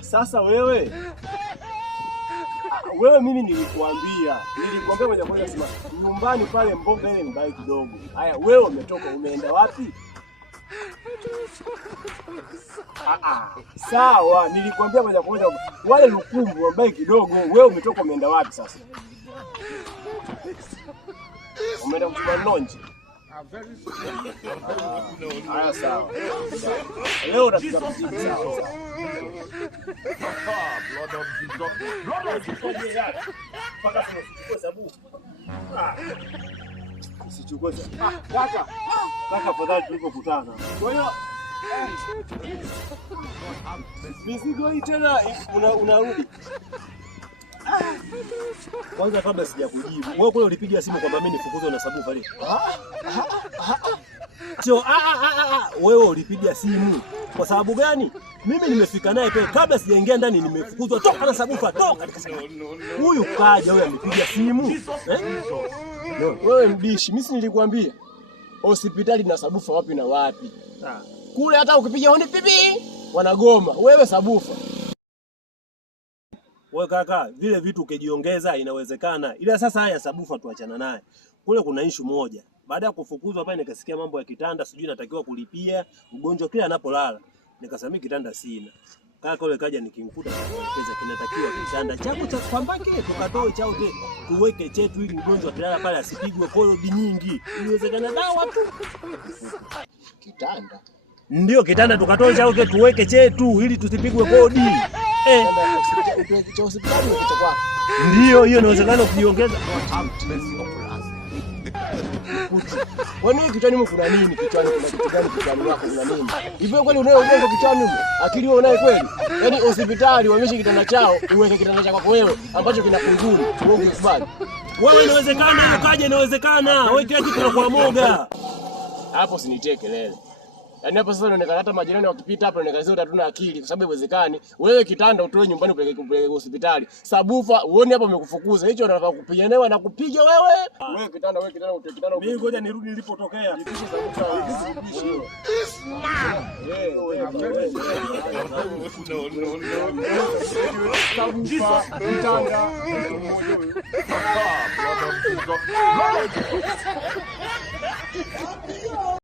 Sasa wewe mimi nilikwambia moja sema nyumbani pale mboga ile mbaya kidogo. Haya wewe umetoka umeenda wapi? Sawa, nilikwambia moja wale lukumbu mbaya kidogo. Wewe umetoka umeenda wapi sasa? Umeenda kuchukua nonje? Haya sawa. Leo unafika mjini sawa. Blood of Jesus. Paka sichukue sababu. Sichukue. Kaka fadhali tulipokutana. Kwa hiyo mizigo hii tena unarudi. Kwanza kabla sijakujibu, wewe kule ulipiga simu kwamba mimi nifukuzwe na sababu pale. Sio wewe ulipiga simu. Kwa sababu gani? Mimi nimefika naye pale kabla sijaingia ndani nimefukuzwa toka na sabufa toka. Huyu kaja huyu amepiga simu. No, wewe mbishi, mimi nilikwambia hospitali na sabufa wapi na wapi. Kule hata ukipiga honi pipi wanagoma. Wewe sabufa. Wewe kaka, vile vitu ukijiongeza inawezekana. Ila sasa haya sabufa tuachana naye. Kule kuna issue moja. Baada ya kufukuzwa pale nikasikia mambo ya kitanda, sijui natakiwa kulipia mgonjwa kile anapolala. Nikasema kitanda sina. Kaka yule kaja nikimkuta kuelekeza kinatakiwa kitanda chako cha kwambake tukatoe chao tuweke chetu ili mgonjwa akilala pale asipigwe kodi nyingi. Inawezekana dawa tu. Kitanda. Ndio kitanda tukatoe chao tuweke chetu ili tusipigwe kodi. Hospitali kwa. Ndio hiyo inawezekana kujiongeza. Wewe kichwani mko kuna nini? Kichwani kuna kitu gani kichwani wako kuna nini? Hivyo kweli unayo ugonjwa kichwani mko? Akili wewe unayo kweli? Yaani hospitali wamesha kitanda chao, uweke kitanda chako kwa wewe ambacho kina kunguru. Mungu ukubali. Wewe inawezekana hiyo kaje inawezekana. Wewe kila kitu kwa moga. Hapo usinitie kelele. Yaani hapo sasa inaonekana hata majirani wakipita hapo inaonekana zote hatuna akili kwa sababu haiwezekani. Wewe kitanda utoe nyumbani upeleke hospitali. Sabufa uone hapo umekufukuza. Hicho unataka kupiganewa na kupiga wewe. Wewe kitanda utoe kitanda. Mimi ngoja nirudi nilipotokea. Nipishe sabufa. No.